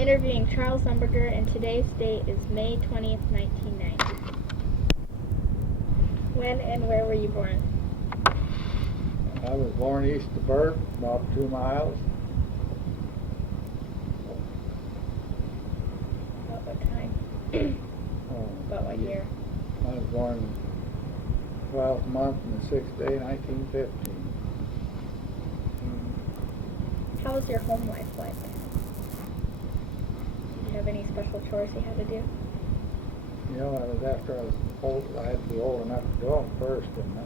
interviewing Charles Umberger, and today's date is May 20th, 1990. When and where were you born? I was born east of Burke, about 2 miles. About what time? About what year? I was born 12th month and the 6th day, 1915. How was your home life like? Did you have any special chores you had to do? You know, I was after I was old, I had to be old enough to do them first, didn't I?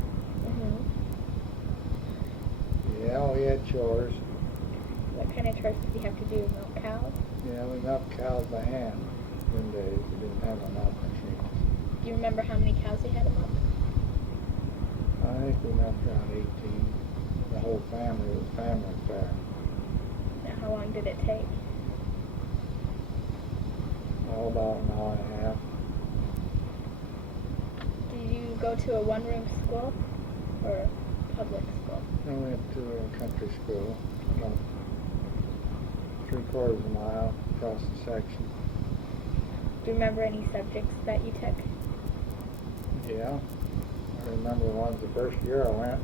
Mm-hmm. Yeah, we had chores. What kind of chores did you have to do? Milk cows? Yeah, we milked cows by hand. Them days we didn't have a milk machine. Do you remember how many cows you had to milk? I think we milked around 18. The whole family was family affair. Now, how long did it take? Oh, about an hour and a half. Did you go to a one-room school or a public school? I went to a country school, about 3/4 of a mile across the section. Do you remember any subjects that you took? Yeah, I remember ones the first year I went.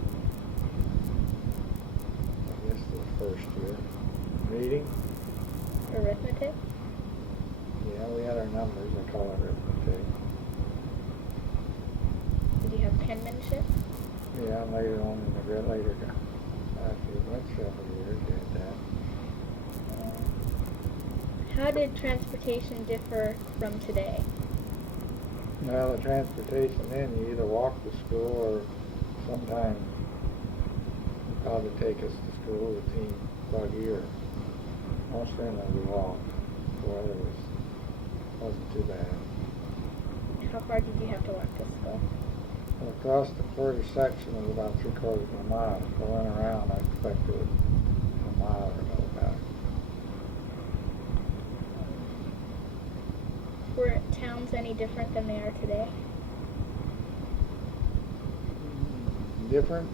I guess the first year. Reading. Arithmetic? Yeah, we had our numbers. I call it arithmetic. Did you have penmanship? Yeah, later on in the later after we went several years, we had that. How did transportation differ from today? Well, the transportation then, you either walked to school or sometimes you'd probably take us to school with a team buggy, or most of them we walked. The weather wasn't too bad. How far did you have to walk to school? Well, across the quarter section was about 3/4 of a mile. If I went around, I expected it a mile or so back. Were towns any different than they are today? Different?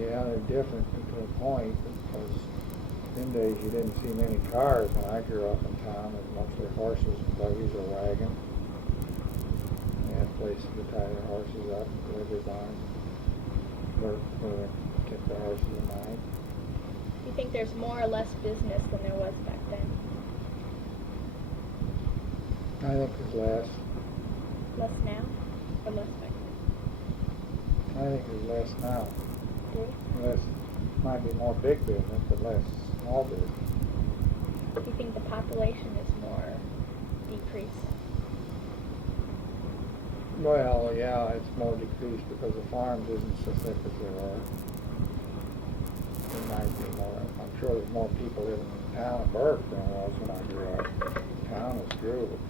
Yeah, they're different to a point, because in days you didn't see many cars. When I grew up in town, it was mostly horses and buggies or wagons. They had places to tie their horses up, and delivery barns, where they kept their horses at night. Do you think there's more or less business than there was back then? I think there's less. Less now or less back I think there's less now. then? Less, might be more big business, but less small business. Do you think the population is more decreased? Well, yeah, it's more decreased because the farms isn't so thick as they were. There might be more. I'm sure there's more people living in town of Burke than there was when I grew up. Town has grew, but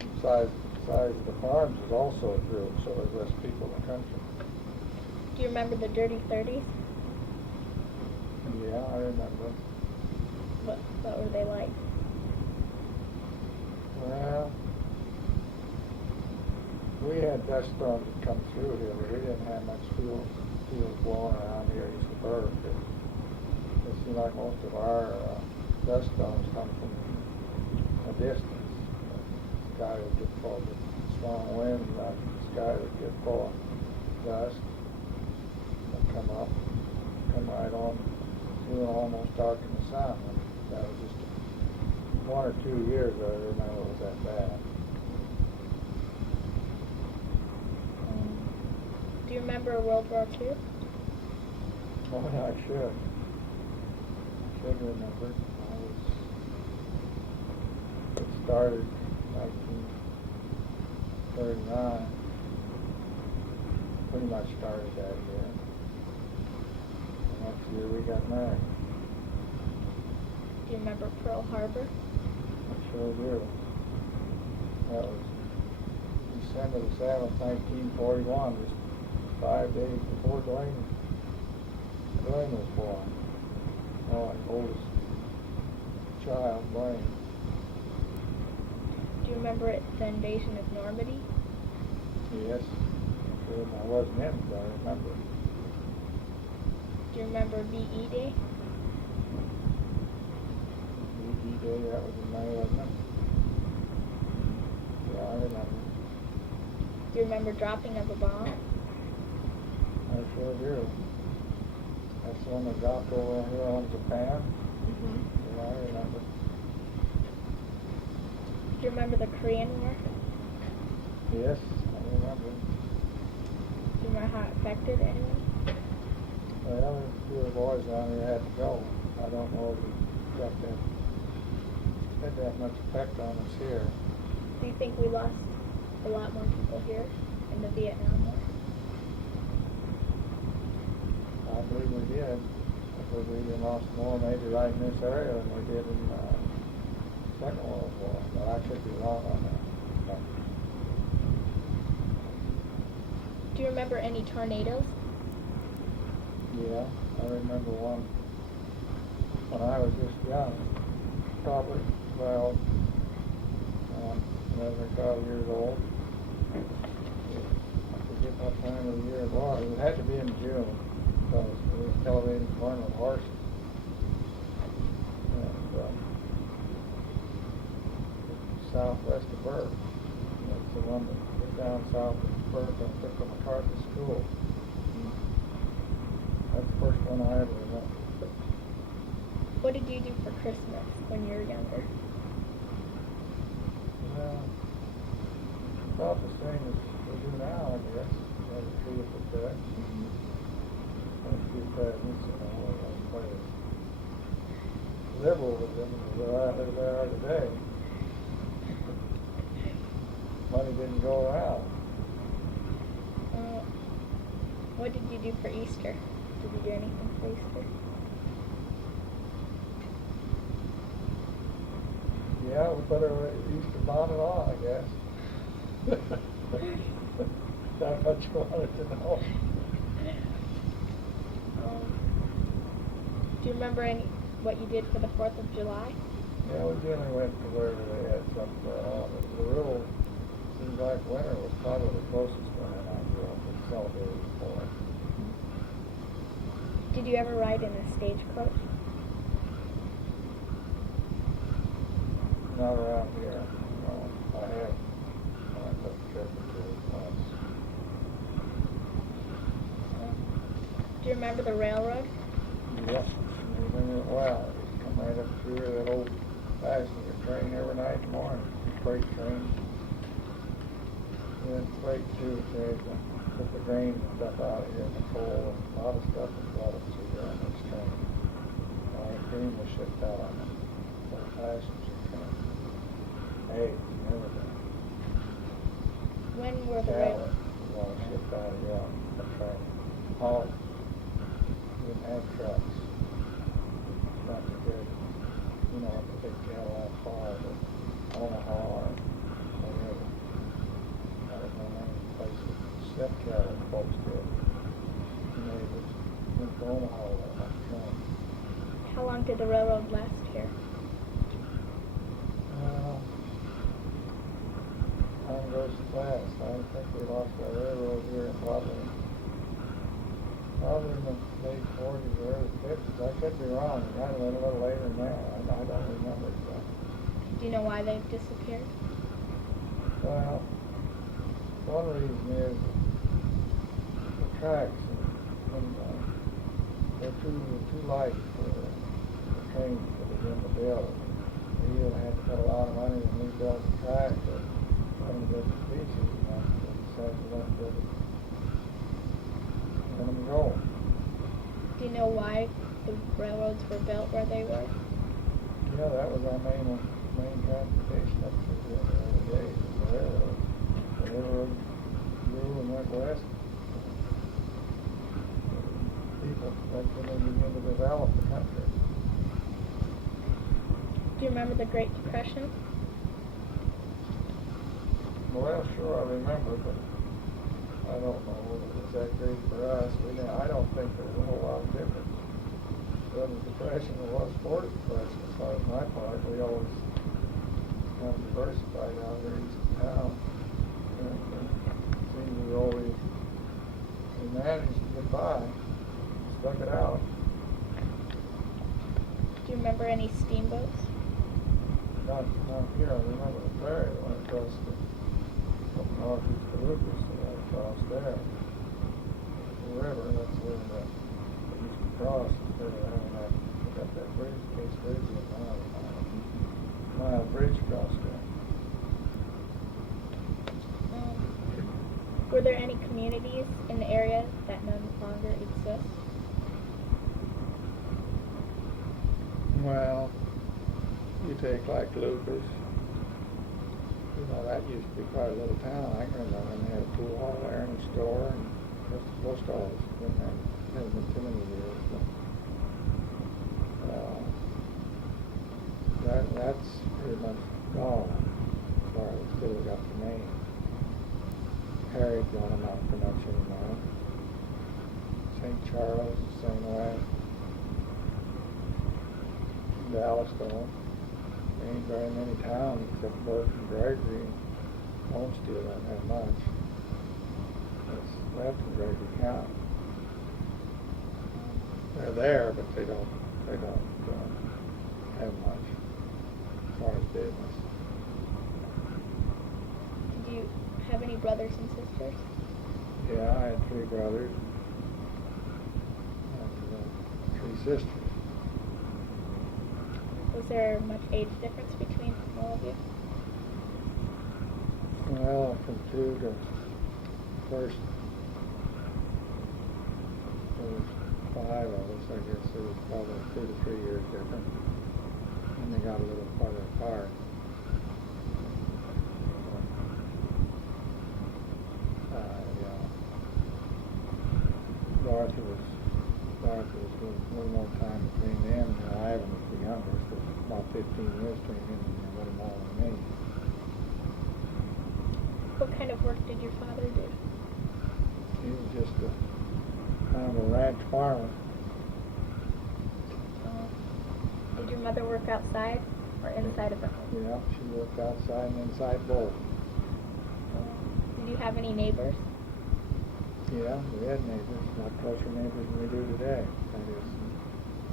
the size of the farms is also grew, so there's less people in the country. Do you remember the Dirty 30s? Yeah, I remember. What were they like? Well, we had dust storms that come through here, but we didn't have much fields blowing around here east of Burke. It seemed like most of our dust storms come from a distance. The sky would get full of strong winds, the sky would get full of dust. They'd come right on through and almost darken the sun. And that was just 1 or 2 years that I remember it was that bad. Do you remember World War II? Oh, yeah, I should remember. It started in 1939. Pretty much started that year. The next year we got married. Do you remember Pearl Harbor? I sure do. That was December the 7th, 1941, just 5 days before Dwayne was born. My oldest child, Dwayne. Do you remember the invasion of Normandy? Yes. I wasn't in it, but I remember. Do you remember VE Day? D-Day, that was in May, wasn't it? Yeah, I remember. Do you remember dropping of a bomb? I sure do. That's the one that dropped over here on Japan. Yeah, I remember. Do you remember the Korean War? Yes, I remember. Do you remember how it affected anyone? Well, there's a few of the boys down here had to go. I don't know if it got that, had that much effect on us here. Do you think we lost a lot more people here in the Vietnam War? I believe we did. I believe we even lost more maybe right in this area than we did in Second World War. But I could be wrong on that. Do you remember any tornadoes? Yeah, I remember one when I was just young, probably 12, 11 or 12 years old. I forget what time of the year it was. It had to be in June because it was television corn with horses. And southwest of Burke. That's the one that was down south of Burke and took the McCarthy School. That's the first one I ever remember. What did you do for Christmas when you were younger? Well, about the same as we do now, I guess. We have a tree at the bed. And a few presents, you know, I was quite as liberal with them as they are today. Money didn't go around. What did you do for Easter? Did you do anything for Easter? Yeah, we put our Easter bonnet on, I guess. Not much you wanted to know. Do you remember what you did for the 4th of July? Yeah, we generally went to wherever they had something going on. It was a real, seems like winter was probably the closest winter I grew up with celebrated for. Did you ever ride in a stagecoach? Not around here. No, I have. I took a trip or two once. Do you remember the railroad? Yep. I remember it well. It used to come right up through here, that old passenger train every night and morning. Freight train. And then freight too. They put the grain and stuff out of here and the coal and a lot of stuff was brought up through here on this train. All the cream was shipped out on it. The passenger train. Eggs and everything. When were the Cattle railroads? was all shipped out of here on the train. Hauled. Didn't have trucks. Not the good, you know, the big Cadillac car, but Omaha or whatever. I don't know many places. Step cattle folks did. And they went to Omaha on that train. How long did the railroad last here? Time goes fast. I think we lost our railroad here in probably in the late 40s or early 50s. I could be wrong. It might have been a little later than that. I don't remember exactly. Do you know why they've disappeared? Well, one reason is the tracks and they're too light for the trains that are in the build. They either had to put a lot of money to rebuild the track or some of the pieces, you know, so they decided to let them go. Do you know why the railroads were built where they were? Yeah, that was our main transportation up through the early days, the railroad. The railroad grew and went west. People, that's when they began to develop the country. Do you remember the Great Depression? Well, sure, I remember, but I don't know whether it was that great for us. I don't think there was a whole lot of difference. There was depression, there was sport depression as far as my part. We always kind of diversified out here east of town. And it seemed we managed to get by, stuck it out. Do you remember any steamboats? not, remember the ferry that went across up northeast of Lucas, and right across there. The river, that's where that used to cross, they got that bridge, Case Bridge, and mile bridge across there. Were there any communities in the area that no longer exist? Well, you take like Lucas, that used to be quite a little town. I can remember when they had a pool hall there and a store and just the post office. Hasn't been too many years, but that's pretty much gone as far as still got the name. Harry's gone not for much anymore. St. Charles, the same way. Dallas don't. There ain't very many towns except Burke and Gregory. Homestead don't have much. It's left in Gregory County. They're there, but they don't have much as far as business. Did you have any brothers and sisters? Yeah, I had 3 brothers and 3 sisters. Was there much age difference between all of you? Well, from 2 to first, there was 5 of us, I guess. There was probably 2 to 3 years different. And they got a little farther apart. Dorothy was a little more time between them, and Ivan was the youngest. There was about 15 years between him and a little more than me. What kind of work did your father do? He was just kind of a ranch farmer. Did your mother work outside or inside of the home? Yeah, she worked outside and inside both. Did you have any neighbors? Yeah, we had neighbors, a lot closer neighbors than we do today. That is,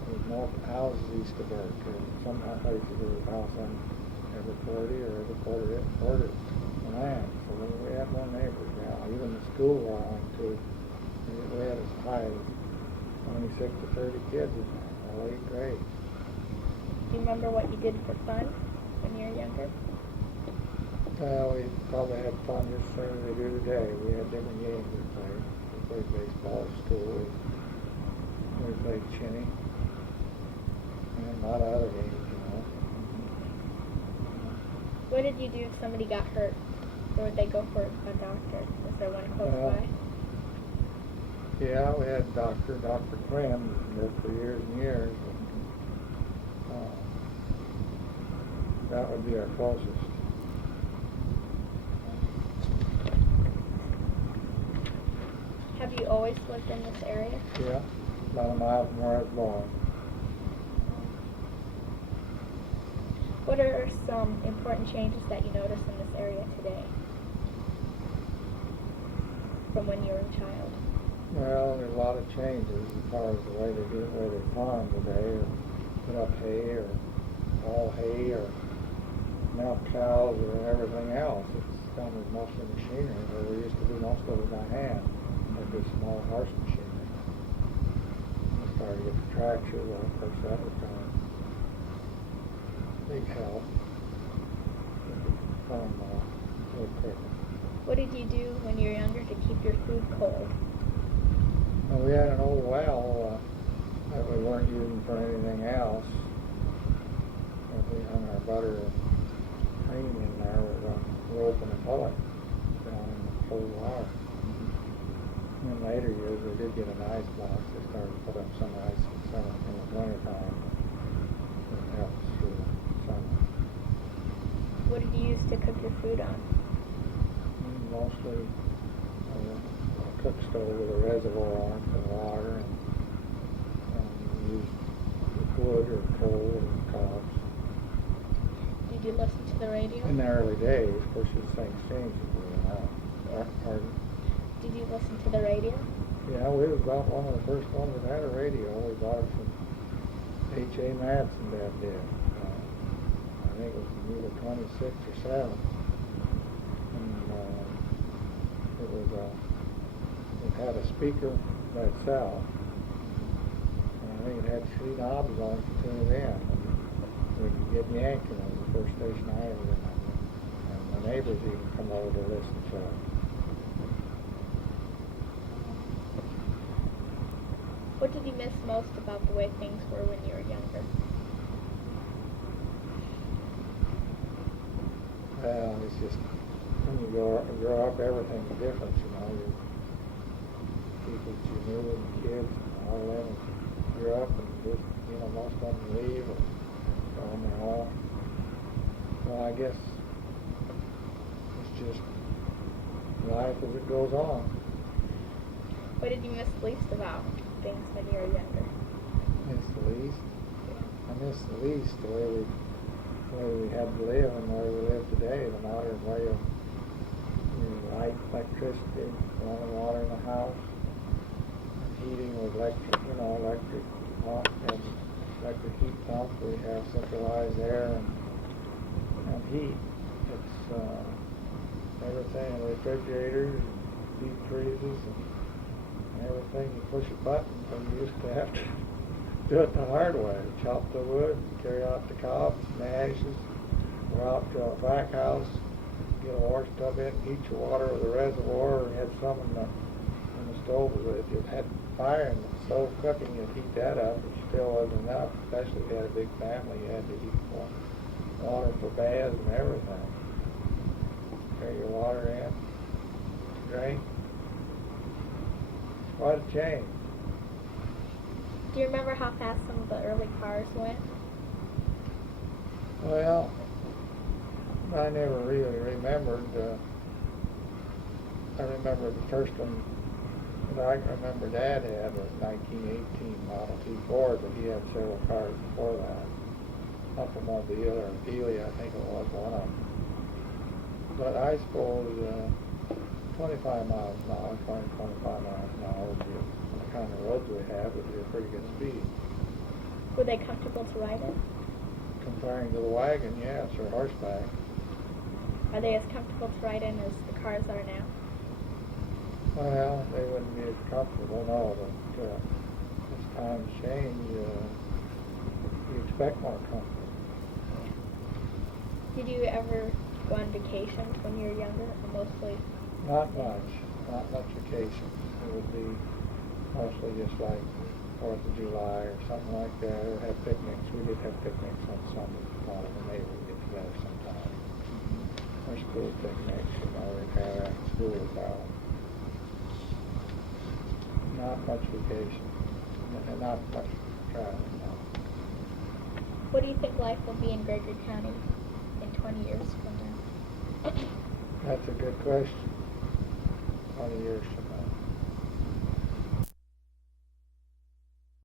there was more houses east of Burke. Some places there was a house on every 40 or every quarter of land. So we had more neighbors. Yeah, even the school where I went to, we had as high as 26 to 30 kids in there, all 8th grade. Do you remember what you did for fun when you were younger? We probably had fun just the same as we do today. We had different games we played. We played baseball at school. We played shinny. And a lot of other games, What did you do if somebody got hurt? Or would they go for a doctor? Was there one close by? Yeah, we had Dr. Quinn, who lived for years and years. That would be our closest. Have you always lived in this area? Yeah, about a mile from where I was born. What are some important changes that you notice in this area today from when you were a child? Well, there's a lot of changes as far as the way they farm today, or put up hay, or haul hay, or milk cows, or everything else. It's done with mostly machinery, where we used to do most of it by hand. Like a small horse machinery. We started to get the tractor, well, of course that was kind of big help. Farm a little quicker. What did you do when you were younger to keep your food cold? Well, we had an old well that we weren't using for anything else. We hung our butter and cream in there with a rope and a pellet down in the cold water. In later years, we did get an ice box. They started to put up some ice in the winter time. It helps through the summer. What did you use to cook your food on? Mostly a cook stove with a reservoir on it for water, and we used wood or coal or cogs. Did you listen to the radio? In the early days, of course, the things changed as we went out. Pardon? Did you listen to the radio? Yeah, we was about one of the first ones that had a radio. We bought it from H.A. Madsen, Dad did. think it was either 26 or 7. And it had a speaker by itself. And I think it had 3 knobs on it to tune it in. And we could get Yankton. It was the first station I ever remember. And the neighbors even come over to listen to it. What did you miss most about the way things were when you were younger? Well, it's just when you grow up, everything's different, you know. You people that you knew and kids and all that, and grew up and just, you know, most of them leave or go on their home. So I guess it's just life as it goes on. What did you miss least about things when you were younger? Miss the least? I miss the least the way we had to live and the way we live today, the modern way of light, electricity, running water in the house, heating with electric pump and electric heat pump. We have centralized air and heat. It's everything, refrigerators, deep freezes, and everything. You push a button, and you used to have to do it the hard way. Chop the wood, carry out the cobs and the ashes, go out to a back house, get a wash tub in, heat your water with a reservoir, and had some in the stove. If you had fire in the stove cooking, you'd heat that up. It still wasn't enough, especially if you had a big family. You had to heat water for baths and everything. Carry your water in, drink. It's quite a change. Do you remember how fast some of the early cars went? Well, I never really remembered. I remember the first one that I remember Dad had was 1918 Model T Ford, but he had several cars before that. Automobile or Geely, I think it was one of them. But I suppose 25 miles an hour, 25 miles an hour would be the kind of roads we have would be a pretty good speed. Were they comfortable to ride in? Comparing to the wagon, yes, or horseback. Are they as comfortable to ride in as the cars are now? Well, they wouldn't be as comfortable, no, but as times change, you expect more comfort. Did you ever go on vacations when you were younger, or mostly? Not much vacation. It would be mostly just like 4th of July or something like that, or have picnics. We did have picnics on Sunday. A lot of the neighbors would get together sometimes. Or school picnics, you know, we'd have after school about. Not much vacation, and not much traveling, no. What do you think life will be in Gregory County in 20 years from now? That's a good question. 20 years from